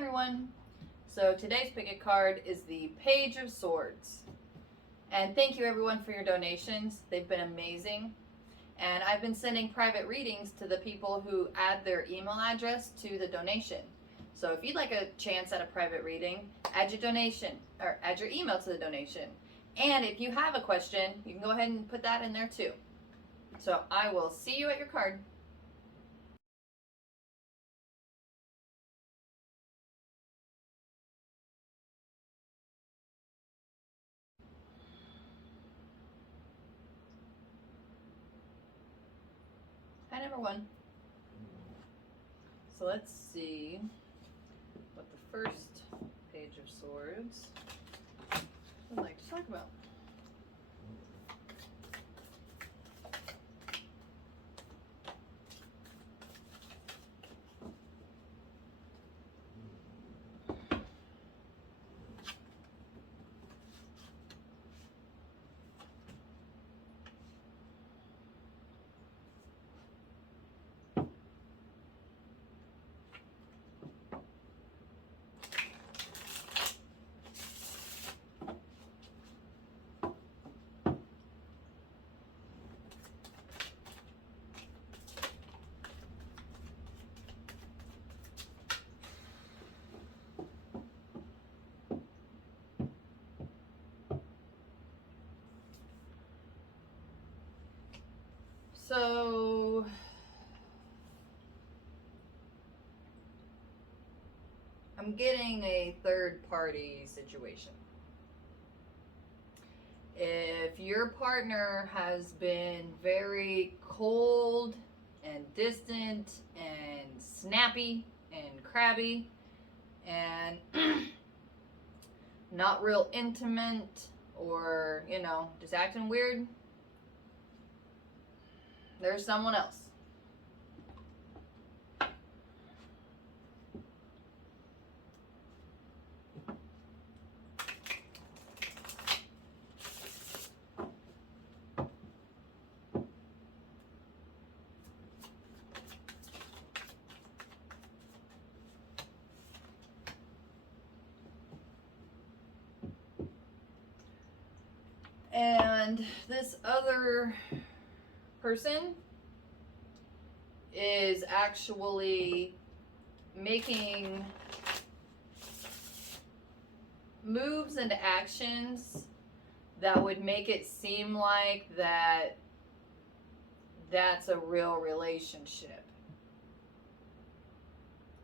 everyone. So today's pick card is the Page of Swords. And thank you everyone for your donations. They've been amazing. And I've been sending private readings to the people who add their email address to the donation. So if you'd like a chance at a private reading, add your donation or add your email to the donation. And if you have a question, you can go ahead and put that in there too. So I will see you at your card. Hi, number one. So let's see what the first Page of Swords would like to talk about. So I'm getting a third party situation. If your partner has been very cold and distant and snappy and crabby and not real intimate, or, just acting weird, there's someone else. And this other person is actually making moves and actions that would make it seem like that's a real relationship.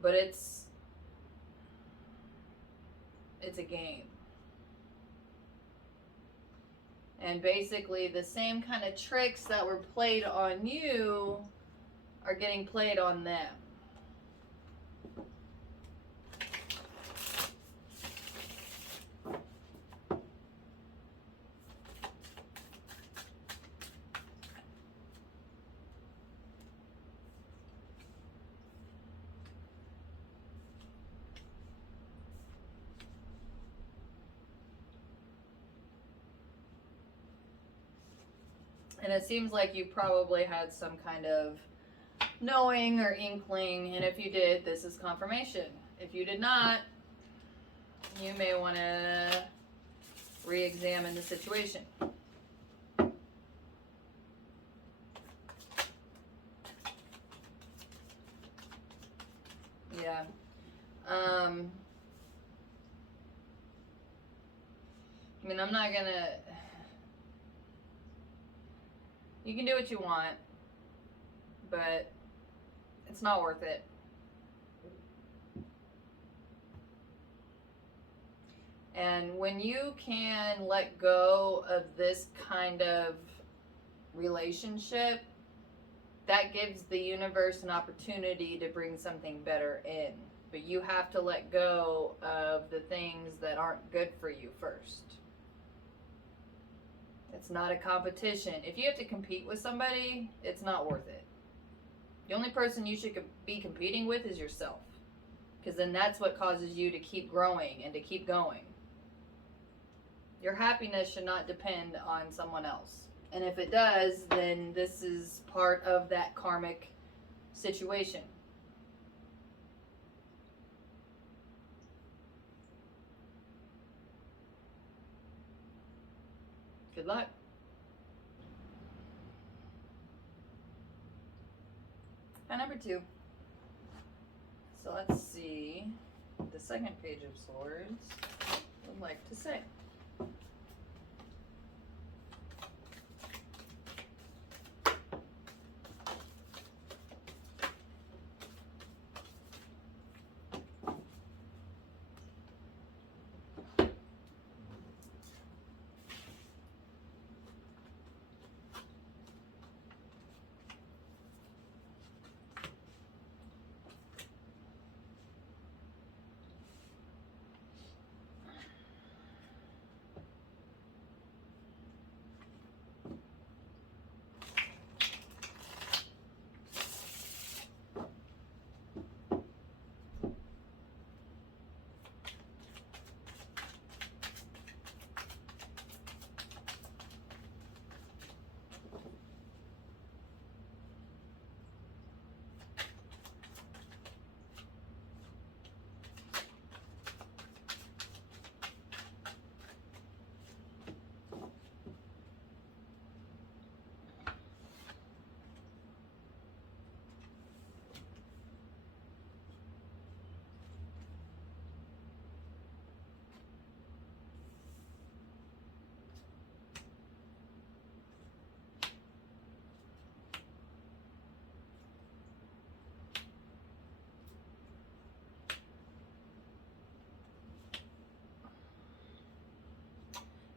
But it's a game. And basically the same kind of tricks that were played on you are getting played on them. And it seems like you probably had some kind of knowing or inkling, and if you did, this is confirmation. If you did not, you may want to re-examine the situation. Yeah. I mean, I'm not gonna... You can do what you want, but it's not worth it. And when you can let go of this kind of relationship, that gives the universe an opportunity to bring something better in. But you have to let go of the things that aren't good for you first. It's not a competition. If you have to compete with somebody, it's not worth it. The only person you should be competing with is yourself. Because then that's what causes you to keep growing and to keep going. Your happiness should not depend on someone else. And if it does, then this is part of that karmic situation. Good luck. And number 2. So let's see what the second page of swords would like to say.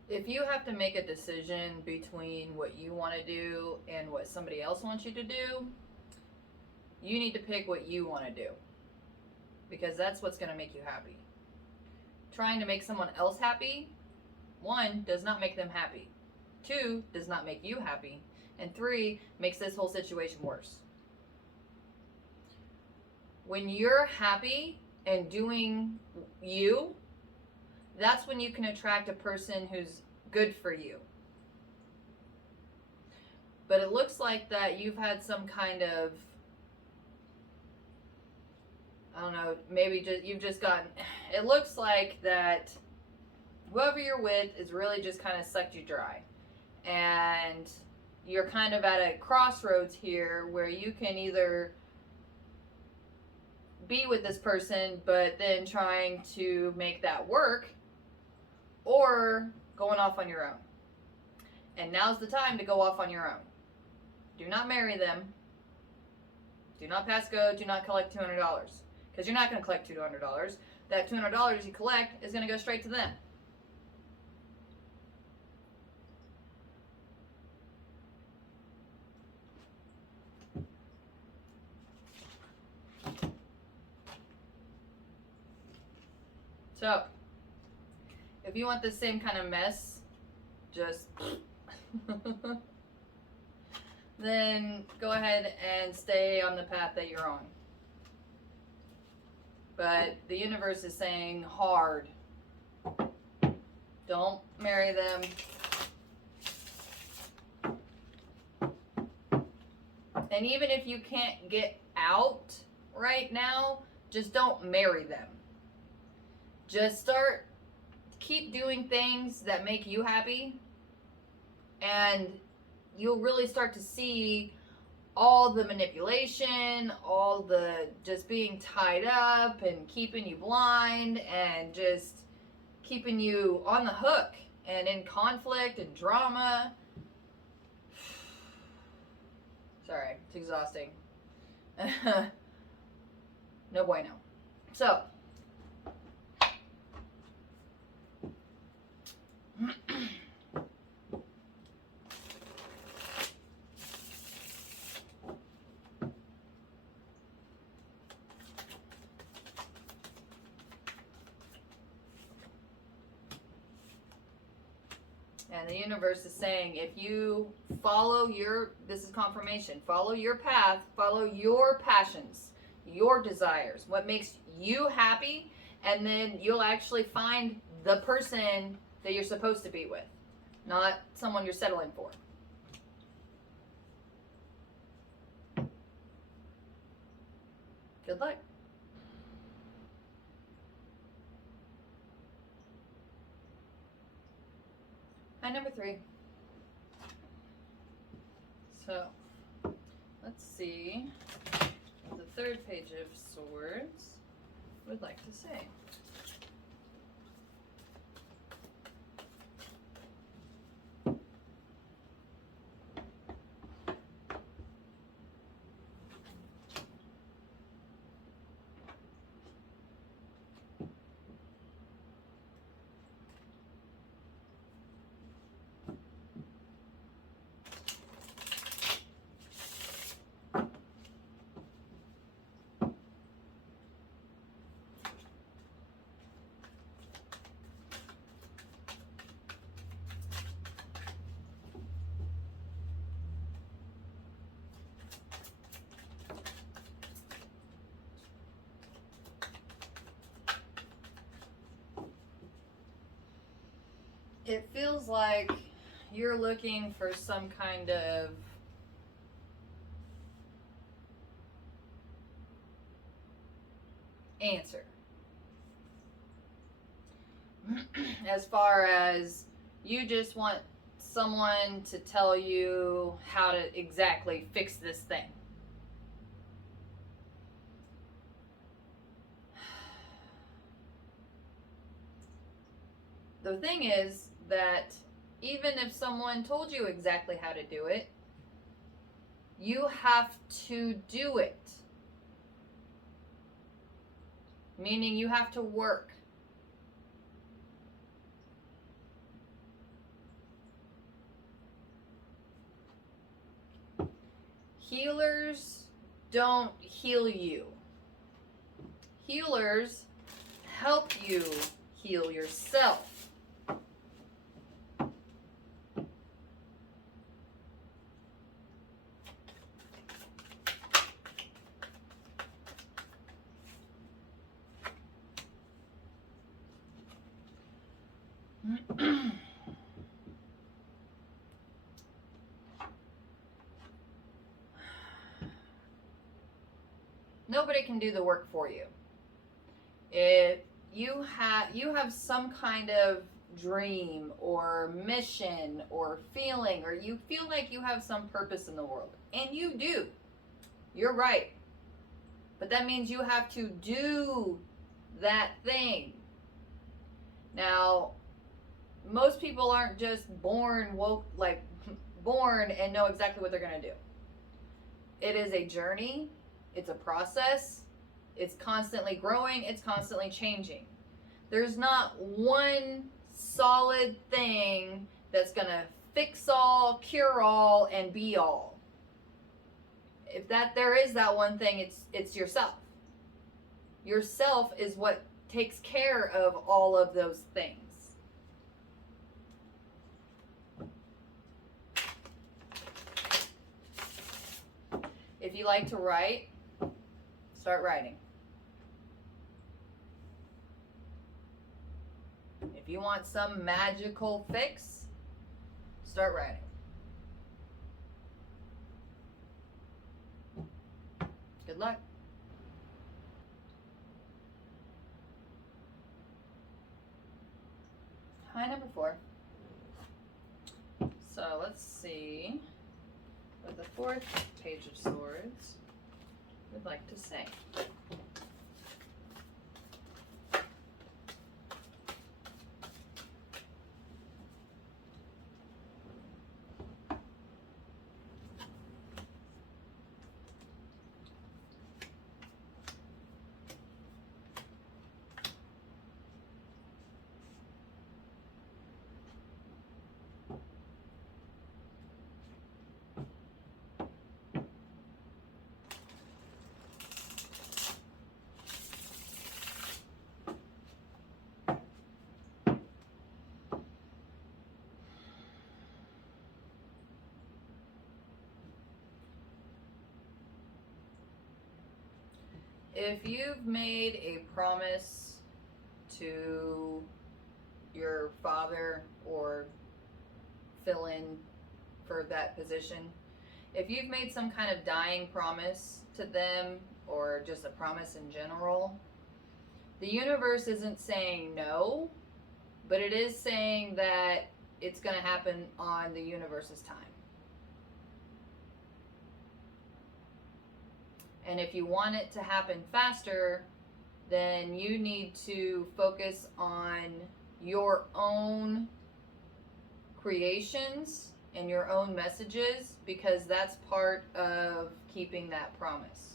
If you have to make a decision between what you want to do and what somebody else wants you to do, you need to pick what you want to do, because that's what's going to make you happy. Trying to make someone else happy, 1, does not make them happy. 2, does not make you happy. And 3, makes this whole situation worse. When you're happy and doing you, that's when you can attract a person who's good for you. But it looks like that you've had some kind of, I don't know, maybe you've just gotten, it looks like that whoever you're with is really just kind of sucked you dry. And you're kind of at a crossroads here where you can either be with this person, but then trying to make that work, or going off on your own. And now's the time to go off on your own. Do not marry them. Do not pass go. Do not collect $200. Because you're not going to collect $200. That $200 you collect is going to go straight to them. So, if you want the same kind of mess, just then go ahead and stay on the path that you're on. But the universe is saying hard. Don't marry them. And even if you can't get out right now, just don't marry them. Just keep doing things that make you happy, and you'll really start to see all the manipulation, all the just being tied up and keeping you blind and just keeping you on the hook and in conflict and drama. Sorry, it's exhausting. No bueno. So, and the universe is saying, if you follow this is confirmation, follow your path, follow your passions, your desires, what makes you happy, and then you'll actually find the person that you're supposed to be with, not someone you're settling for. Good luck. And number 3. So, let's see what the third page of Swords would like to say. It feels like you're looking for some kind of answer. As far as you just want someone to tell you how to exactly fix this thing. The thing is that even if someone told you exactly how to do it, you have to do it. Meaning you have to work. Healers don't heal you. Healers help you heal yourself. Nobody can do the work for you. If you have some kind of dream or mission or feeling, or you feel like you have some purpose in the world, and you do, you're right. But that means you have to do that thing. Now, most people aren't just born and know exactly what they're going to do. It is a journey. It's a process. It's constantly growing. It's constantly changing. There's not one solid thing that's going to fix all, cure all, and be all. If there is that one thing, it's yourself. Yourself is what takes care of all of those things. If you like to write, start writing. If you want some magical fix, start writing. Good luck. Hi, number 4. So let's see what the 4th page of Swords would like to say. If you've made a promise to your father, or fill in for that position, if you've made some kind of dying promise to them, or just a promise in general, the universe isn't saying no, but it is saying that it's going to happen on the universe's time. And if you want it to happen faster, then you need to focus on your own creations and your own messages, because that's part of keeping that promise.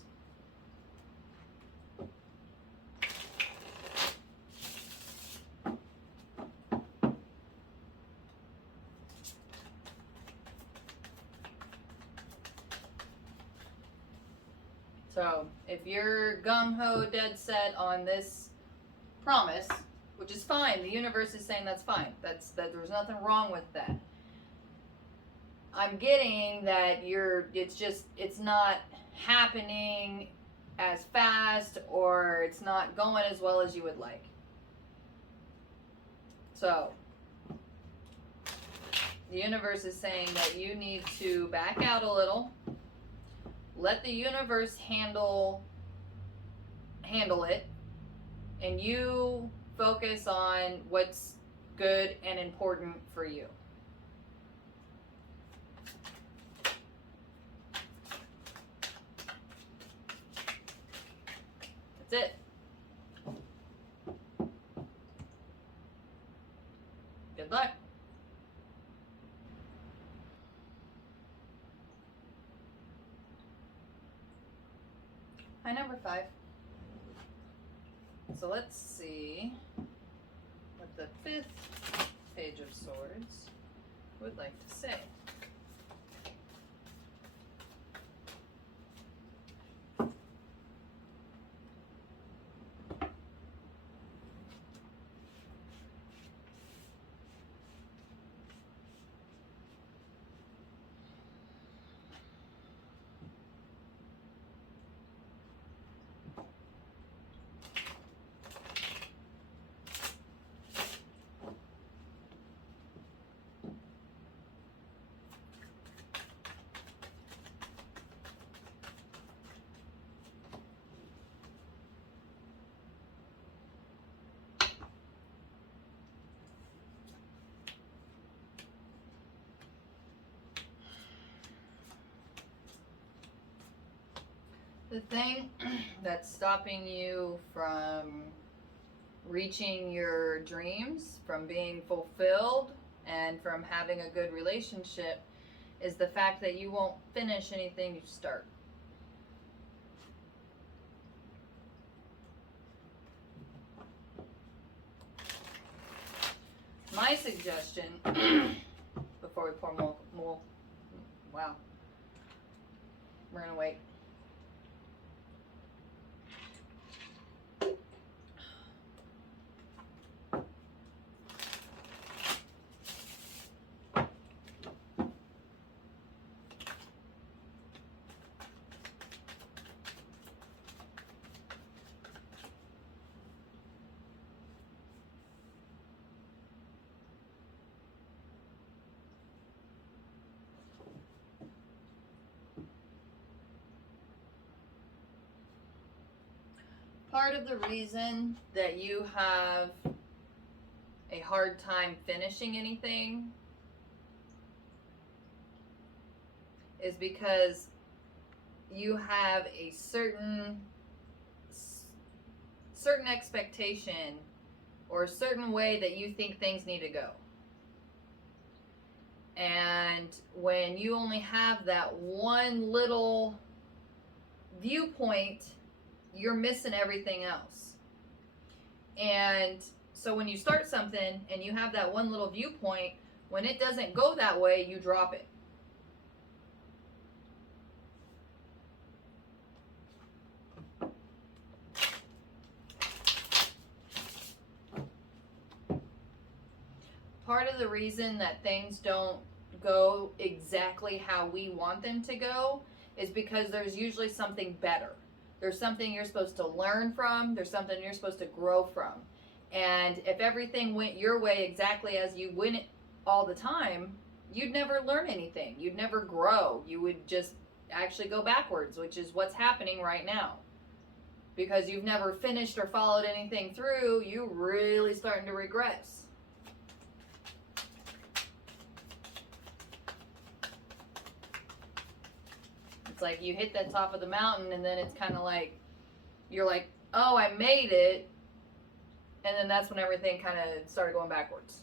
So if you're gung-ho, dead set on this promise, which is fine, the universe is saying that's fine. That there's nothing wrong with that. I'm getting that it's not happening as fast, or it's not going as well as you would like. So the universe is saying that you need to back out a little. Let the universe handle it, and you focus on what's good and important for you. That's it. Good luck. Hi, number 5. So let's see what the 5th Page of Swords would like to say. The thing that's stopping you from reaching your dreams, from being fulfilled, and from having a good relationship is the fact that you won't finish anything you start. My suggestion, before we pour more, wow, we're gonna wait. Part of the reason that you have a hard time finishing anything is because you have a certain expectation or a certain way that you think things need to go. And when you only have that one little viewpoint, you're missing everything else. And so when you start something and you have that one little viewpoint, when it doesn't go that way, you drop it. Part of the reason that things don't go exactly how we want them to go is because there's usually something better. There's something you're supposed to learn from. There's something you're supposed to grow from. And if everything went your way exactly as you win it all the time, you'd never learn anything. You'd never grow. You would just actually go backwards, which is what's happening right now. Because you've never finished or followed anything through, you're really starting to regress. That's It's like you hit that top of the mountain, and then it's kind of like, you're like, oh, I made it. And then that's when everything kind of started going backwards.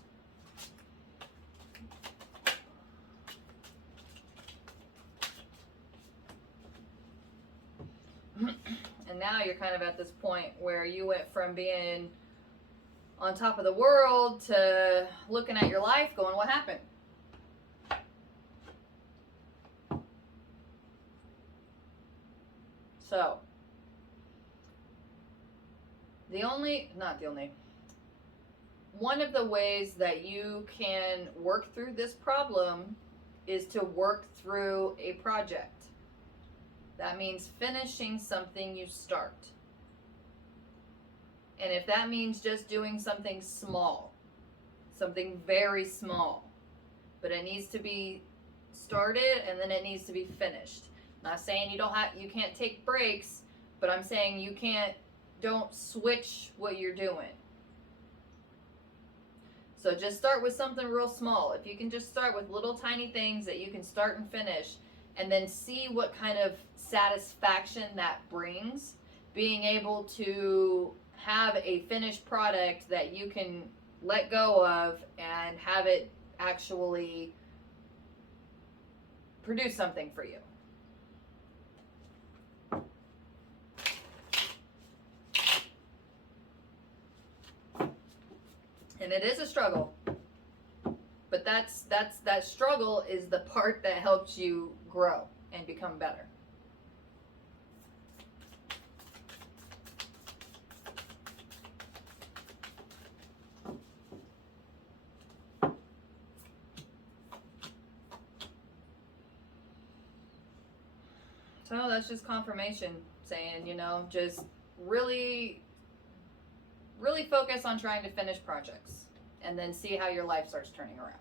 And now you're kind of at this point where you went from being on top of the world to looking at your life going, what happened? So, one of the ways that you can work through this problem is to work through a project. That means finishing something you start. And if that means just doing something small, something very small, but it needs to be started and then it needs to be finished. I'm not saying you can't take breaks, but I'm saying don't switch what you're doing. So just start with something real small. If you can just start with little tiny things that you can start and finish, and then see what kind of satisfaction that brings, being able to have a finished product that you can let go of and have it actually produce something for you. And it is a struggle, but that struggle is the part that helps you grow and become better. So that's just confirmation saying, just really focus on trying to finish projects and then see how your life starts turning around.